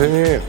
대표님.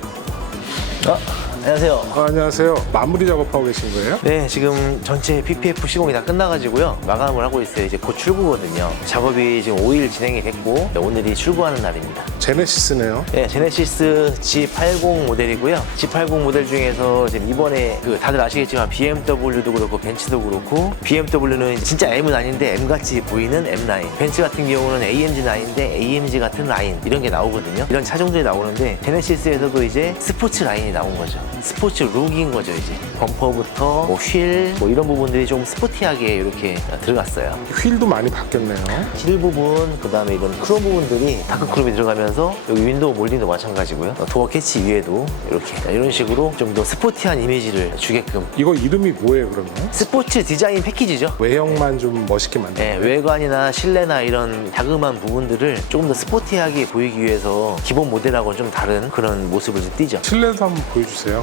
안녕하세요. 안녕하세요. 마무리 작업하고 계신 거예요? 네, 지금 전체 PPF 시공이 다 끝나가지고요. 마감을 하고 있어요. 이제 곧 출고거든요. 작업이 지금 5일 진행이 됐고, 오늘이 출고하는 날입니다. 제네시스네요. 네, 제네시스 G80 모델이고요. G80 모델 중에서 지금 이번에 다들 아시겠지만 BMW도 그렇고 벤츠도 그렇고, BMW는 진짜 M은 아닌데 M같이 보이는 M9, 벤츠 같은 경우는 AMG9인데 AMG 같은 라인, 이런 게 나오거든요. 이런 차종들이 나오는데 제네시스에서도 이제 스포츠 라인이 나온 거죠. 스포츠 룩인 거죠. 이제 범퍼부터 휠 이런 부분들이 좀 스포티하게 이렇게 들어갔어요. 휠도 많이 바뀌었네요. 실 부분, 그 다음에 이건 크롬 부분들이 다크 크롬이 들어가면서 여기 윈도우 몰딩도 마찬가지고요. 도어 캐치 위에도 이렇게 이런 식으로 좀 더 스포티한 이미지를 주게끔. 이거 이름이 뭐예요, 그러면? 스포츠 디자인 패키지죠. 외형만 좀 멋있게 만든 네, 거예요? 외관이나 실내나 이런 자그마한 부분들을 조금 더 스포티하게 보이기 위해서 기본 모델하고는 좀 다른 그런 모습을 좀 띠죠. 실내도 한번 보여주세요.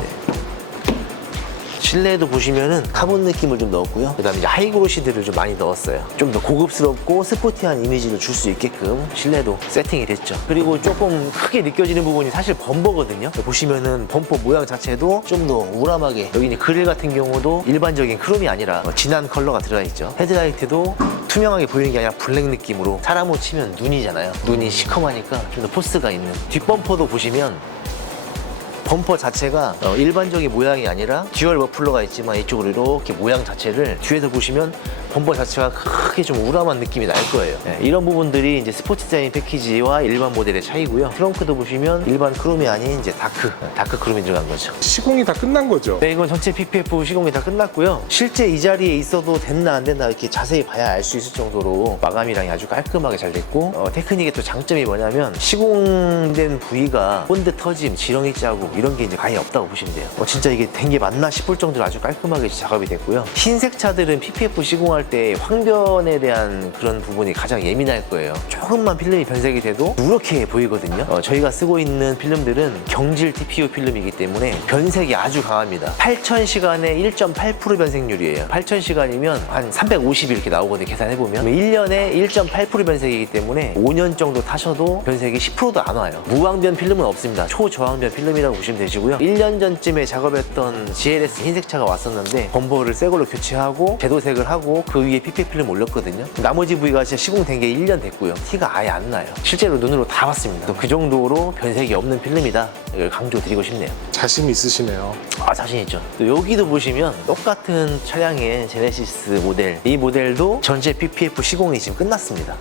실내에도 보시면은 카본 느낌을 좀 넣었고요. 그 다음에 이제 하이그로시드를 좀 많이 넣었어요. 좀 더 고급스럽고 스포티한 이미지를 줄 수 있게끔 실내도 세팅이 됐죠. 그리고 조금 크게 느껴지는 부분이 사실 범퍼거든요. 보시면은 범퍼 모양 자체도 좀 더 우람하게, 여기 이제 그릴 같은 경우도 일반적인 크롬이 아니라 진한 컬러가 들어가 있죠. 헤드라이트도 투명하게 보이는 게 아니라 블랙 느낌으로, 사람으로 치면 눈이잖아요. 눈이 시커머니까 좀 더 포스가 있는. 뒷범퍼도 보시면 범퍼 자체가 일반적인 모양이 아니라 듀얼 머플러가 있지만 이쪽으로 이렇게 모양 자체를 뒤에서 보시면 범퍼 자체가 크게 좀 우람한 느낌이 날 거예요. 네, 이런 부분들이 이제 스포츠 디자인 패키지와 일반 모델의 차이고요. 트렁크도 보시면 일반 크롬이 아닌 이제 다크 크롬이 들어간 거죠. 시공이 다 끝난 거죠? 네, 이건 전체 PPF 시공이 다 끝났고요. 실제 이 자리에 있어도 됐나 안 됐나 이렇게 자세히 봐야 알 수 있을 정도로 마감이랑이 아주 깔끔하게 잘 됐고, 테크닉의 또 장점이 뭐냐면 시공된 부위가 본드 터짐, 지렁이 자국 이런 게 이제 아예 없다고 보시면 돼요. 진짜 이게 된 게 맞나 싶을 정도로 아주 깔끔하게 작업이 됐고요. 흰색 차들은 PPF 시공할 때 황변에 대한 그런 부분이 가장 예민할 거예요. 조금만 필름이 변색이 돼도 누렇게 보이거든요. 저희가 쓰고 있는 필름들은 경질 TPU 필름이기 때문에 변색이 아주 강합니다. 8000시간에 1.8% 변색률이에요. 8000시간이면 한 350 이렇게 나오거든요. 계산해보면 1년에 1.8% 변색이기 때문에 5년 정도 타셔도 변색이 10%도 안 와요. 무광변 필름은 없습니다. 초저항변 필름이라고 보시면 되시고요. 1년 전쯤에 작업했던 GLS 흰색 차가 왔었는데 범퍼를 새 걸로 교체하고 제도색을 하고 그 위에 PPF 필름 올렸거든요. 나머지 부위가 진짜 시공된 게 1년 됐고요. 티가 아예 안 나요. 실제로 눈으로 다 봤습니다. 그 정도로 변색이 없는 필름이다. 이걸 강조드리고 싶네요. 자신 있으시네요. 자신 있죠. 또 여기도 보시면 똑같은 차량의 제네시스 모델, 이 모델도 전체 PPF 시공이 지금 끝났습니다.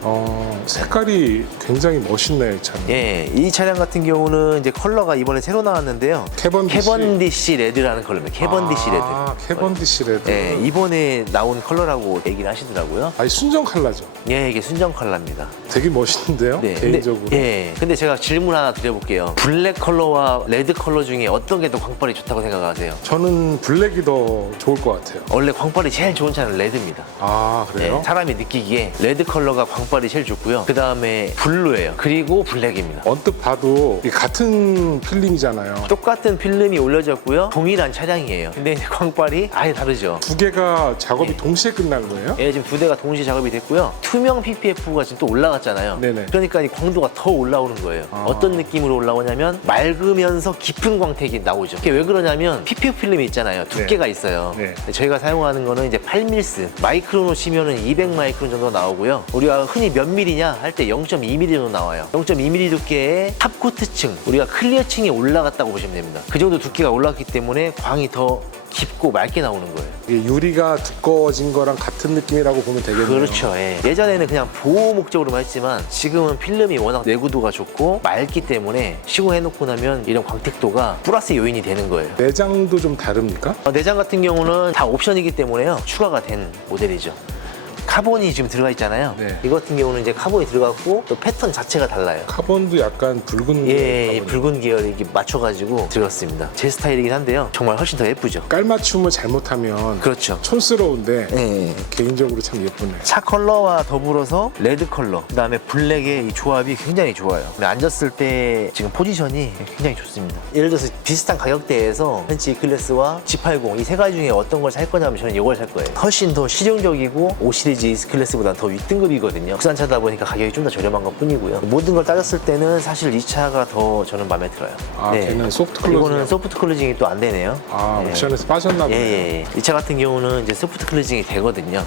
색깔이 굉장히 멋있네요, 이 차는. 예, 이 차량 같은 경우는 이제 컬러가 이번에 새로 나왔는데요. 캐번디시 레드라는 컬러입니다. 캐번디시 레드. 캐번디시 레드. 예, 이번에 나온 컬러라고 얘기를 하시더라고요. 아니, 순정 컬러죠. 예, 이게 순정 컬러입니다. 되게 멋있는데요, 네, 개인적으로. 근데 제가 질문 하나 드려볼게요. 블랙 컬러와 레드 컬러 중에 어떤 게 더 광빨이 좋다고 생각하세요? 저는 블랙이 더 좋을 것 같아요. 원래 광빨이 제일 좋은 차는 레드입니다. 그래요? 네, 사람이 느끼기에 레드 컬러가 광빨이 제일 좋고요. 그 다음에 블루예요. 그리고 블랙입니다. 언뜻 봐도 이게 같은 필름이잖아요. 똑같은 필름이 올려졌고요. 동일한 차량이에요. 근데 이제 광빨이 아예 다르죠. 두 개가 작업이 동시에 끝난 거예요? 예, 지금 두 대가 동시에 작업이 됐고요. 투명 PPF가 지금 또 올라갔잖아요. 네네. 그러니까 이 광도가 더 올라오는 거예요. 어떤 느낌으로 올라오냐면 맑으면서 깊은 광택이 나오죠. 이게 왜 그러냐면 PPF 필름이 있잖아요. 두께가 있어요. 네. 근데 저희가 사용하는 거는 이제 8밀스, 마이크론으로 치면은 200 마이크론 정도 나오고요. 우리가 흔히 몇 밀이냐 할 때 0.2mm 정도 나와요. 0.2mm 두께의 탑코트층, 우리가 클리어층이 올라갔다고 보시면 됩니다. 그 정도 두께가 올라갔기 때문에 광이 더 깊고 맑게 나오는 거예요. 이게 유리가 두꺼워진 거랑 같은 느낌이라고 보면 되겠네요. 그렇죠. 예. 예전에는 그냥 보호 목적으로만 했지만 지금은 필름이 워낙 내구도가 좋고 맑기 때문에 시공해놓고 나면 이런 광택도가 플러스 요인이 되는 거예요. 내장도 좀 다릅니까? 내장 같은 경우는 다 옵션이기 때문에요. 추가가 된 모델이죠. 카본이 지금 들어가 있잖아요. 네. 이거 같은 경우는 이제 카본이 들어갔고 또 패턴 자체가 달라요. 카본도 약간 붉은 예, 카본이에요. 붉은 계열에 이렇게 맞춰가지고 들어갔습니다. 제 스타일이긴 한데요. 정말 훨씬 더 예쁘죠. 깔맞춤을 잘못하면 그렇죠. 촌스러운데 예. 개인적으로 참 예쁘네요. 차 컬러와 더불어서 레드 컬러, 그 다음에 블랙의 이 조합이 굉장히 좋아요. 앉았을 때 지금 포지션이 굉장히 좋습니다. 예를 들어서 비슷한 가격대에서 벤츠 E클래스와 G80 이 세 가지 중에 어떤 걸 살 거냐면 저는 이걸 살 거예요. 훨씬 더 실용적이고 5시리즈 LG S클래스보다 더 윗등급이거든요. 국산차다 보니까 가격이 좀 더 저렴한 것 뿐이고요. 모든 걸 따졌을 때는 사실 이 차가 더 저는 마음에 들어요. 아, 걔는 소프트 클로징. 이거는 소프트 클로징이 또 안 되네요. 아, 네. 옵션에서 빠졌나 보네요. 예. 이 차 같은 경우는 이제 소프트 클로징이 되거든요.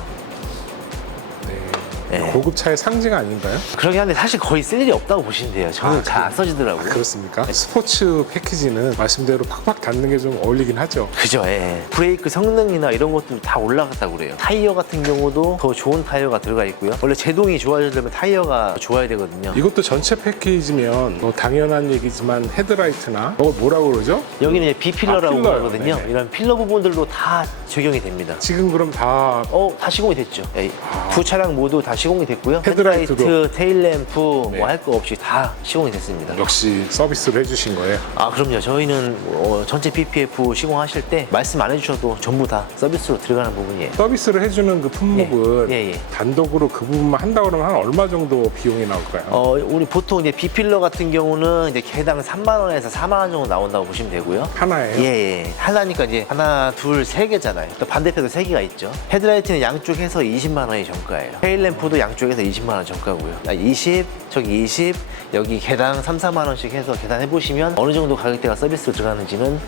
네. 네. 고급차의 상징 아닌가요? 그러긴 한데 사실 거의 쓸 일이 없다고 보시면 돼요. 저는 아, 잘 안 써지더라고요. 그렇습니까? 스포츠 패키지는 말씀대로 팍팍 닿는 게 좀 어울리긴 하죠. 그죠, 예. 브레이크 성능이나 이런 것도 다 올라갔다고 그래요. 타이어 같은 경우도 더 좋은 타이어가 들어가 있고요. 원래 제동이 좋아지려면 타이어가 좋아야 되거든요. 이것도 전체 패키지면 뭐 당연한 얘기지만 헤드라이트나 이걸 뭐라고 그러죠? 여기는 이제 B필러라고 필러요. 하거든요. 네네. 이런 필러 부분들도 다 적용이 됩니다. 지금 그럼 다 다 시공이 됐죠. 예. 두 차량 모두 다 시공이 됐고요. 헤드라이트도. 헤드라이트, 테일램프 네. 뭐 할 거 없이 다 시공이 됐습니다. 역시 서비스를 해주신 거예요. 아, 그럼요. 저희는 전체 PPF 시공하실 때 말씀 안 해주셔도 전부 다 서비스로 들어가는 부분이에요. 서비스를 해주는 그 품목은 예, 예. 단독으로 그 부분만 한다 그러면 한 얼마 정도 비용이 나올까요? 우리 보통 이제 B필러 같은 경우는 이제 개당 3만 원에서 4만 원 정도 나온다고 보시면 되고요. 하나예요? 예. 하나니까 이제 하나, 둘, 세 개잖아요. 또 반대편도 세 개가 있죠. 헤드라이트는 양쪽 해서 20만 원이 정가예요. 테일램프도 양쪽에서 20만 원 정가고요. 20, 저기 20, 여기 개당 3, 4만 원씩 해서 계산해 보시면 어느 정도 가격대가 서비스로 들어가는지는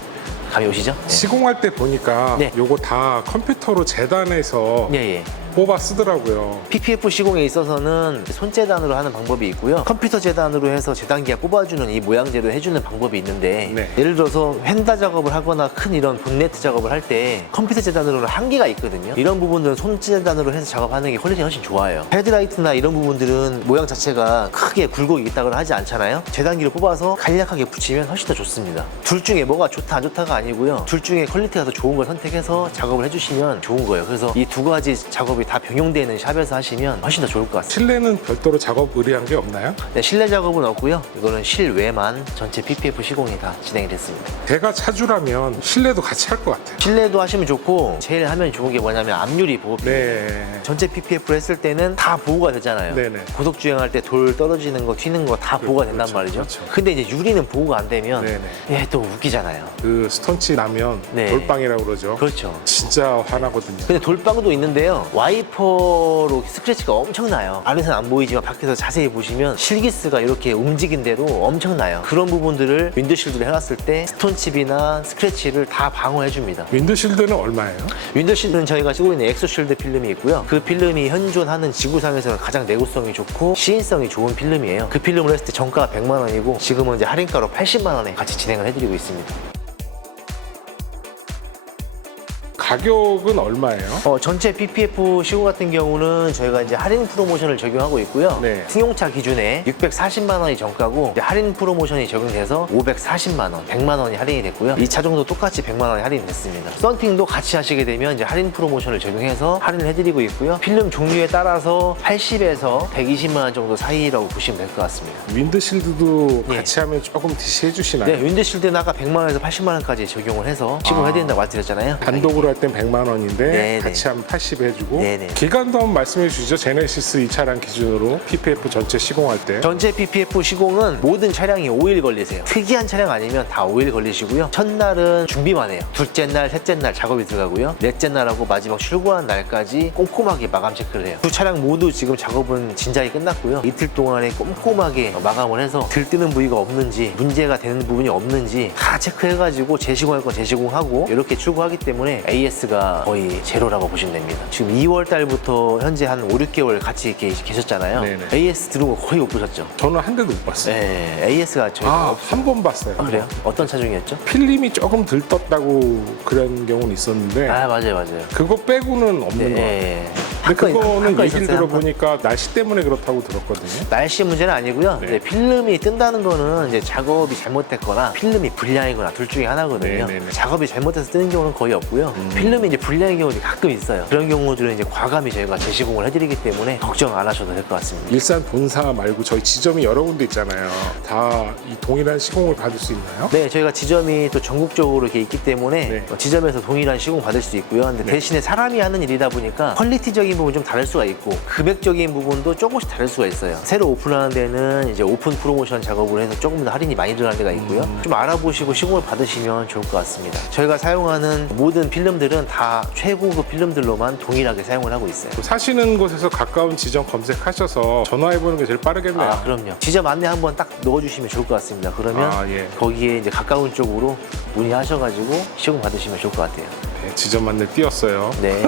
감이 오시죠? 네. 시공할 때 보니까 네. 요거 다 컴퓨터로 재단해서 예. 뽑아 쓰더라고요. PPF 시공에 있어서는 손재단으로 하는 방법이 있고요. 컴퓨터 재단으로 해서 재단기가 뽑아주는 이 모양제도 해주는 방법이 있는데 네. 예를 들어서 휀다 작업을 하거나 큰 이런 본네트 작업을 할 때 컴퓨터 재단으로는 한계가 있거든요. 이런 부분들은 손재단으로 해서 작업하는 게 퀄리티가 훨씬 좋아요. 헤드라이트나 이런 부분들은 모양 자체가 크게 굴곡이 있다거나 하지 않잖아요. 재단기를 뽑아서 간략하게 붙이면 훨씬 더 좋습니다. 둘 중에 뭐가 좋다 안 좋다가 아니고요. 둘 중에 퀄리티가 더 좋은 걸 선택해서 작업을 해주시면 좋은 거예요. 그래서 이 두 가지 작업이 다 병용되는 샵에서 하시면 훨씬 더 좋을 것 같습니다. 실내는 별도로 작업 의뢰한 게 없나요? 네, 실내 작업은 없고요. 이거는 실외만 전체 PPF 시공이 다 진행이 됐습니다. 제가 차주라면 실내도 같이 할 것 같아요. 실내도 하시면 좋고 제일 하면 좋은 게 뭐냐면 앞유리 보호. 네. 전체 PPF를 했을 때는 다 보호가 되잖아요. 네네. 고속 주행할 때 돌 떨어지는 거, 튀는 거 다 보호가 된단 그렇죠, 말이죠. 그렇죠. 근데 이제 유리는 보호가 안 되면 네네. 예, 또 웃기잖아요. 그 스턴치 나면 네. 돌빵이라고 그러죠. 그렇죠. 진짜 화나거든요. 근데 돌빵도 있는데요. 와이퍼로 스크래치가 엄청나요. 안에서는 안 보이지만 밖에서 자세히 보시면 실기스가 이렇게 움직인 대로 엄청나요. 그런 부분들을 윈도실드를 해놨을 때 스톤칩이나 스크래치를 다 방어해줍니다. 윈드실드는 얼마예요? 윈도실드는 저희가 쓰고 있는 엑소실드 필름이 있고요. 그 필름이 현존하는 지구상에서는 가장 내구성이 좋고 시인성이 좋은 필름이에요. 그 필름을 했을 때 정가가 100만 원이고 지금은 이제 할인가로 80만 원에 같이 진행을 해드리고 있습니다. 가격은 얼마예요? 전체 PPF 시공 같은 경우는 저희가 이제 할인 프로모션을 적용하고 있고요. 네. 승용차 기준에 640만 원이 정가고 이제 할인 프로모션이 적용돼서 540만 원, 100만 원이 할인이 됐고요. 이 차종도 똑같이 100만 원이 할인이 됐습니다. 썬팅도 같이 하시게 되면 이제 할인 프로모션을 적용해서 할인을 해드리고 있고요. 필름 종류에 따라서 80에서 120만 원 정도 사이라고 보시면 될 것 같습니다. 윈드실드도 예. 같이 하면 조금 DC 해주시나요? 네, 윈드실드는 아까 100만 원에서 80만 원까지 적용을 해서 시공해드린다고 말씀드렸잖아요. 단독으로 할 땐 100만 원인데 네네. 같이 하면 80 해주고 네네. 기간도 한번 말씀해 주시죠. 제네시스 이 차량 기준으로 PPF 전체 시공할 때 전체 PPF 시공은 모든 차량이 5일 걸리세요. 특이한 차량 아니면 다 5일 걸리시고요. 첫날은 준비만 해요. 둘째 날, 셋째 날 작업이 들어가고요. 넷째 날하고 마지막 출고한 날까지 꼼꼼하게 마감 체크를 해요. 두 차량 모두 지금 작업은 진작에 끝났고요. 이틀 동안에 꼼꼼하게 마감을 해서 들뜨는 부위가 없는지 문제가 되는 부분이 없는지 다 체크해가지고 재시공할 건 재시공하고 이렇게 출고하기 때문에 AS가 거의 제로라고 보시면 됩니다. 지금 2월 달부터 현재 한 5, 6개월 같이 이렇게 계셨잖아요. 네네. AS 들어온 거 거의 못 보셨죠? 저는 한 대도 못 봤어요. 네, AS가 저희가 한 번 봤어요. 아, 그래요? 어떤 차종이었죠? 필름이 조금 들 떴다고 그런 경우는 있었는데 아, 맞아요. 그거 빼고는 없는 것 같아요. 네. 근데 그거는 얘기를 있었어요, 들어보니까 날씨 때문에 그렇다고 들었거든요. 날씨 문제는 아니고요. 네. 이제 필름이 뜬다는 거는 이제 작업이 잘못됐거나 필름이 불량이거나 둘 중에 하나거든요. 네네네. 작업이 잘못돼서 뜨는 경우는 거의 없고요. 필름이 이제 불량인 경우도 가끔 있어요. 그런 경우들은 이제 과감히 저희가 재시공을 해드리기 때문에 걱정 안 하셔도 될 것 같습니다. 일산 본사 말고 저희 지점이 여러 군데 있잖아요. 다 이 동일한 시공을 받을 수 있나요? 네, 저희가 지점이 또 전국적으로 이렇게 있기 때문에 네. 지점에서 동일한 시공 받을 수 있고요. 근데 대신에 사람이 하는 일이다 보니까 퀄리티적인 기능적인 부분 좀 다를 수가 있고 금액적인 부분도 조금씩 다를 수가 있어요. 새로 오픈하는 데는 이제 오픈 프로모션 작업을 해서 조금 더 할인이 많이 들어가는 데가 있고요. 좀 알아보시고 시공을 받으시면 좋을 것 같습니다. 저희가 사용하는 모든 필름들은 다 최고급 필름들로만 동일하게 사용을 하고 있어요. 사시는 곳에서 가까운 지점 검색하셔서 전화해보는 게 제일 빠르겠네요. 아, 그럼요. 지점 안내 한번 딱 넣어주시면 좋을 것 같습니다. 그러면 예. 거기에 이제 가까운 쪽으로 문의하셔가지고 시공 받으시면 좋을 것 같아요. 네, 지점 안내 띄웠어요. 네.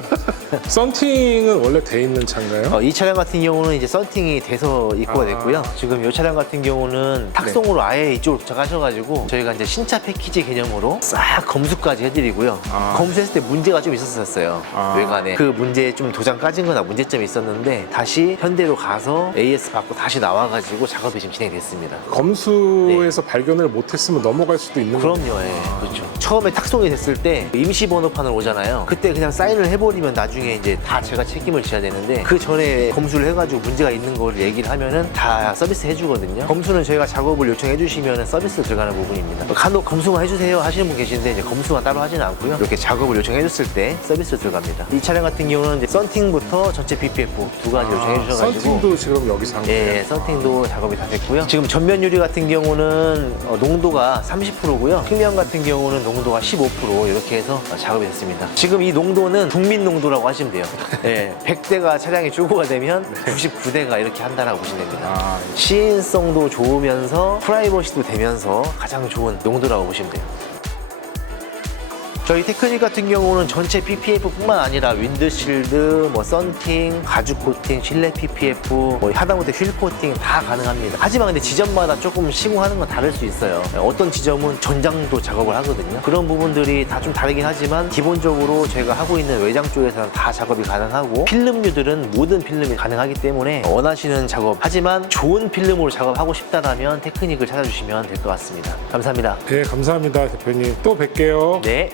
썬팅은 원래 돼 있는 차인가요? 이 차량 같은 경우는 이제 썬팅이 돼서 입고가 됐고요. 지금 이 차량 같은 경우는 탁송으로 아예 이쪽으로 도착하셔가지고 저희가 이제 신차 패키지 개념으로 싹 검수까지 해드리고요. 검수했을 때 문제가 좀 있었어요. 외관에. 그 문제 좀 도장 까진 거나 문제점이 있었는데 다시 현대로 가서 AS 받고 다시 나와가지고 작업이 지금 진행됐습니다. 검수에서 발견을 못했으면 넘어갈 수도 있는 거예요. 그럼요, 예. 그렇죠. 처음에 탁송이 됐을 때 임시 번호판으로 오잖아요. 그때 그냥 사인을 해버리면 나중에 이제 다 제가 책임을 져야 되는데 그 전에 검수를 해가지고 문제가 있는 거를 얘기를 하면은 다 서비스 해주거든요. 검수는 저희가 작업을 요청해 주시면 서비스 들어가는 부분입니다. 간혹 검수만 해주세요 하시는 분 계신데 이제 검수만 따로 하지는 않고요. 이렇게 작업을 요청해 줬을 때 서비스 들어갑니다. 이 차량 같은 경우는 이제 썬팅부터 전체 BPF 두 가지 요청해 주셔가지고 썬팅도 지금 여기서 한 거예요? 예, 썬팅도 작업이 다 됐고요. 지금 전면 유리 같은 경우는 농도가 30%고요. 측면 같은 경우는 농도가 15% 이렇게 해서 작업이 됐습니다. 지금 이 농도는 국민 농도라고 하시면 돼요. 예, 100대가 차량이 출고가 되면 99대가 이렇게 한다라고 보시면 됩니다. 시인성도 좋으면서 프라이버시도 되면서 가장 좋은 농도라고 보시면 돼요. 저희 테크닉 같은 경우는 전체 PPF뿐만 아니라 윈드실드, 썬팅, 가죽 코팅, 실내 PPF, 하다못해 휠 코팅 다 가능합니다. 하지만 근데 지점마다 조금 시공하는 건 다를 수 있어요. 어떤 지점은 전장도 작업을 하거든요. 그런 부분들이 다 좀 다르긴 하지만 기본적으로 저희가 하고 있는 외장 쪽에서는 다 작업이 가능하고 필름류들은 모든 필름이 가능하기 때문에 원하시는 작업, 하지만 좋은 필름으로 작업하고 싶다라면 테크닉을 찾아주시면 될 것 같습니다. 감사합니다. 네, 감사합니다, 대표님. 또 뵐게요. 네.